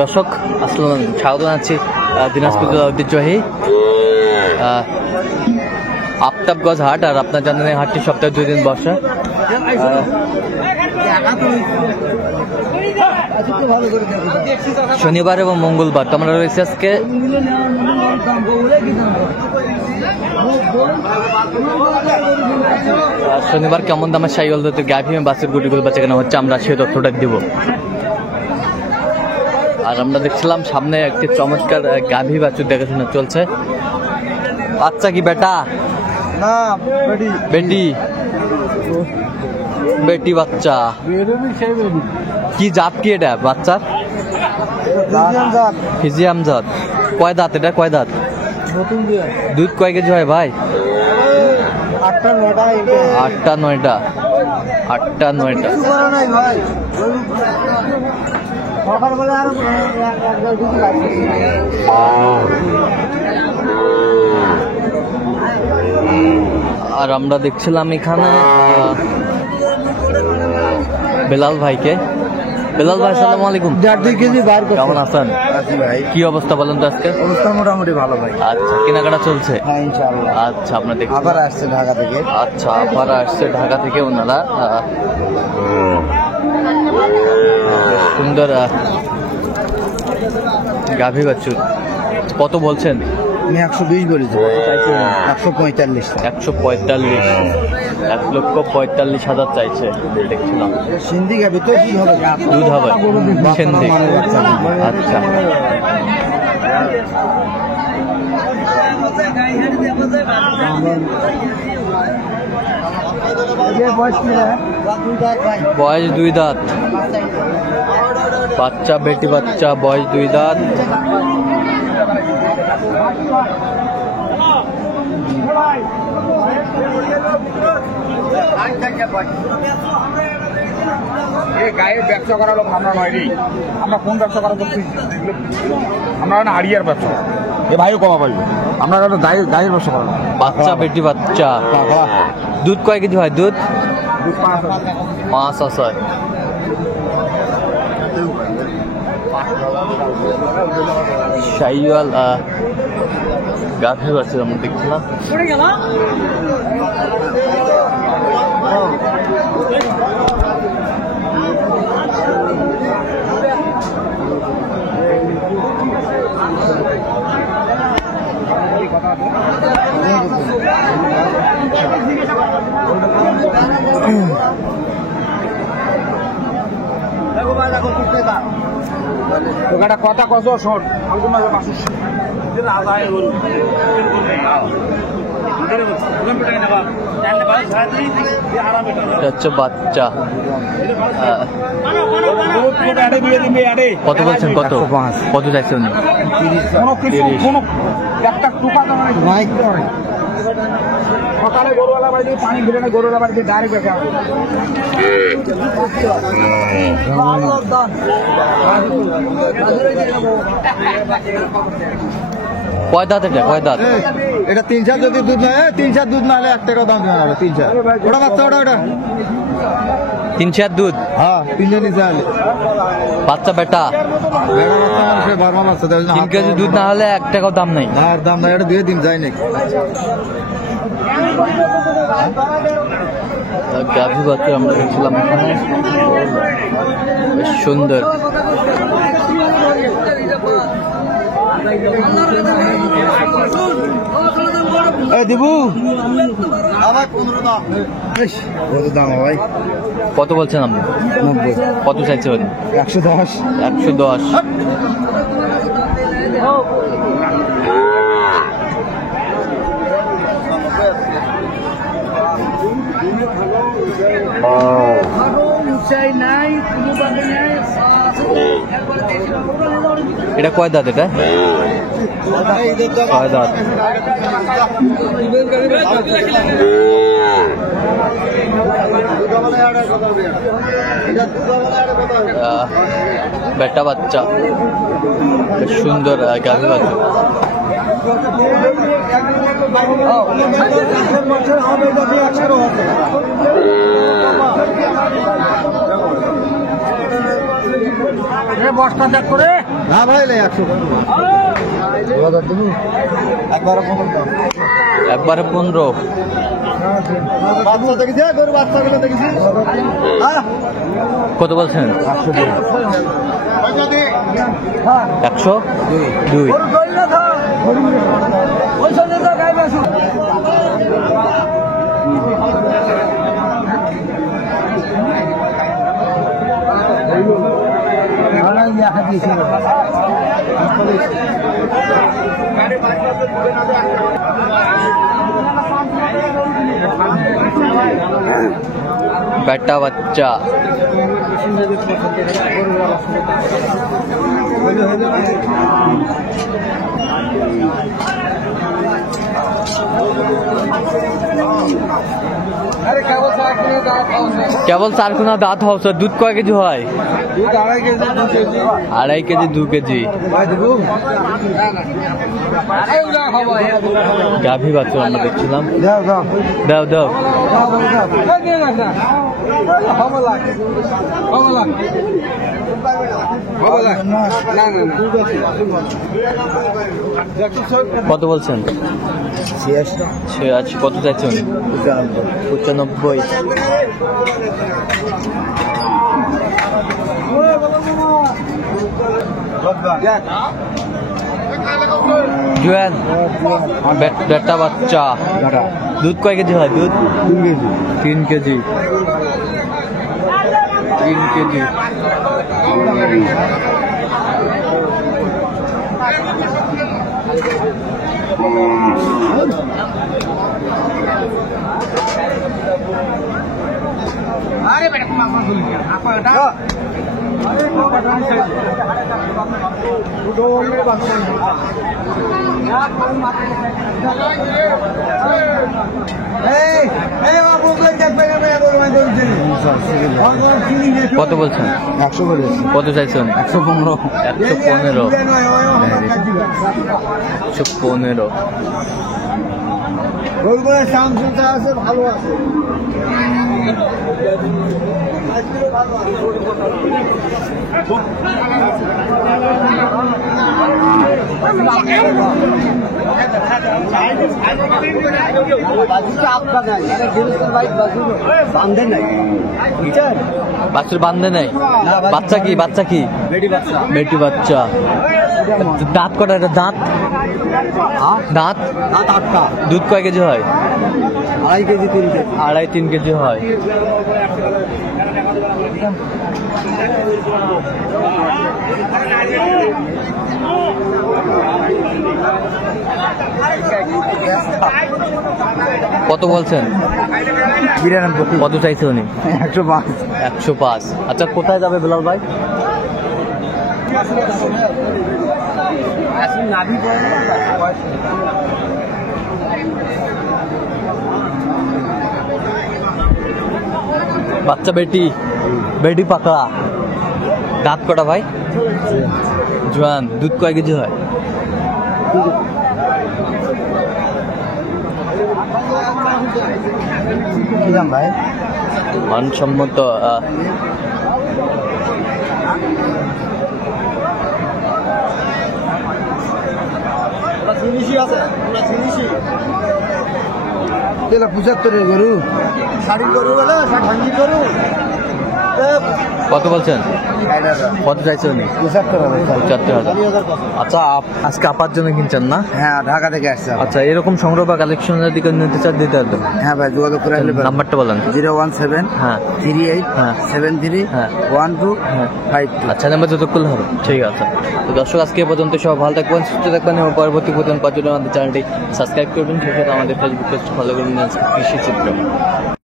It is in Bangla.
দর্শক আসসালাম, স্বাগত জানাচ্ছি দিনাজপুর ঐতিহ্যবাহী আফতাবগঞ্জ হাট। আর আপনার জানেন এই হাটটি সপ্তাহে 2 দিন বসে, শনিবার এবং মঙ্গলবার। তো আমরা রয়েছি আজকে শনিবার। কেমন দামে সাইকেল ধরতে গাভী বাসের গুটিগুলো বাচ্চা কেনা হচ্ছে, আমরা সেই তথ্যটা দিব। আর আমরা দেখছিলাম সামনে একটি চমৎকার গাভী বাছুর দেখাশোনা চলছে। বাচ্চা কি বেটা না বেটি? বেটি বাচ্চা। কি জাত কি এটা বাচ্চার? ফিজিয়াম জাত। কয় দাঁত এটা? কয় দাঁত? দুধ কয় কেজি হয় ভাই? 8টা 9টা। 8টা 9টা। 8টা 9টা। আর আমরা দেখছিলাম এখানে বেলাল ভাইকে। বেলাল ভাই আসসালামু আলাইকুম। 2 কেজি বার করতে। কেমন আছেন ভাই? কি অবস্থা বলেন তো আজকে? অবস্থা মোটামুটি ভালো ভাই। আচ্ছা, কেনাকাটা চলছে? হ্যাঁ ইনশাআল্লাহ। আচ্ছা, আপনার দেখছি আবার আসছে ঢাকা থেকে। আচ্ছা, আবার আসছে ঢাকা থেকে ওনারা। সুন্দর গাভী বাছুর। কত বলছেন? আমি 120 বলেছি। 145। 145। 1,45,000 চাইছে। দেখছিলাম সিন্ধি গাভী তো কি হবে? দুধ হবে সিন্ধি। আচ্ছা, বয়স 2 দাঁত। বাচ্চা বেটি বাচ্চা, বয়স 2 দাঁত। গায়ের ব্যবসা করা লোক আমরা নয় রে। আমরা কোন ব্যবসা করা করছি? আমরা না হাড়িয়ার ব্যবসা। এ ভাইও কমা পাইবে। আমরা গায়ের ব্যবসা করা। বাচ্চা বেটি বাচ্চা। দুধ কয় কেজি হয়? দুধ 5 আছে। শাইওয়াল গাভী বাছুর আমরা দেখছিলাম। ওখানে কথা কত শোন। হচ্ছে বাচ্চা। কত বলছেন? কত কত চাইছেন? 30। সকালে গরুওয়ালা বাড়িতে পানি ফিরে না, গরুওয়ালা বাড়িতে ডাইরেক্ট বেঁকে আসবে। কয় দাঁত এটা? কয় দাঁত? এটা 3 চার যদি দুধ না হয়, 3 চার দুধ না হলে 1 টাকা দাম দেওয়া হবে। 3 চার ওটা বাচ্চা, ওটা 3 4 দুধ। হ্যাঁ 3 জন নিচে হলে বাচ্চা বেটা। সে বারমা বাচ্চা দেয়। 3 কেজি দুধ না হলে 1 টাকাও দাম নেই। আর দাম নাই, এটা 2 দিন যায় নাকি। গাভী বাছুর আমরা দেখছিলাম এখানে, বেশ সুন্দর। দিবু আবার 15 দাম। কত দাম ভাই? কত বলছেন আপনি? 90। কত চাইছেন? 110। 110। এটা কয় দাঁত? এটা 6 দাঁত। বেটা বাচ্চা, বেশ সুন্দর গাভী বাচ্চা। বস্তা দেখ করে না ভাই 100 একবারে 15। বাচ্চা দেখেছি গরু বাচ্চাগুলো দেখেছি কত বলছেন? 102। বেটা বাচ্চা কেবল 4 কোনা দাঁত হচ্ছে। দুধ কয় কেজি হয়? 2.5 কেজি 2 কেজি। গাভী বাচ্চা আমরা দেখছিলাম। দাও দাও কত বলছেন? 86। কত চাইছেন? 95। জুয়ান বেটা বাচ্চা দুধ কয় কেজি হয়? দুধ 3 কেজি। 3 কেজি। কত বলছেন? 100 বলেছি। কত চাইছেন? 115। 115। 115। গরুগুলো সামসুলটা আছে, ভালো আছে। বাছুর বান্ধে নাই? বাচ্চা কি? বাচ্চা কি? বেটি বাচ্চা। দাঁত কটা? এটা দাঁত দাঁত দাঁত 8টা। দুধ কয় কেজি হয়? 2.5 কেজি 3 কেজি। 2.5-3 কেজি হয়। কত বলছেন? 92। কত চাইছে উনি? 105। 105। আচ্ছা কোথায় যাবে বেলাল ভাই? বাচ্চা বেটি বেটি পাকড়া। দাঁত কটা ভাই? জোয়ান। দুধ কয় কেজি হয়? কি দাম ভাই? মানসম্মত তেলা 75 গরু, শাড়ি গরু বলে, ঠান্ডি গরু। কত বলছেন? কত চাইছে উনি? 75,000। আচ্ছা আজকে আপার জন্য কিনছেন না? হ্যাঁ, ঢাকা থেকে আসছে। আচ্ছা এরকম সংগ্রহ বা কালেকশনের দিকে নিতে চান দিতে হবে? হ্যাঁ ভাই, যোগাযোগ করে আসলে নাম্বারটা বলেন। 017 হ্যাঁ 38 হ্যাঁ 73 হ্যাঁ 12 হ্যাঁ 52। আচ্ছা নাম্বার যত করলে হবে। ঠিক আছে। তো দর্শক আজকে এ পর্যন্ত সবাই ভালো থাকবেন, সুস্থ থাকবেন এবং পরবর্তী প্রতিদিন পাওয়ার জন্য আমাদের চ্যানেলটি সাবস্ক্রাইব করবেন। সেই সাথে আমাদের ফেসবুক পেজ ফলো করবেন কৃষি চিত্র।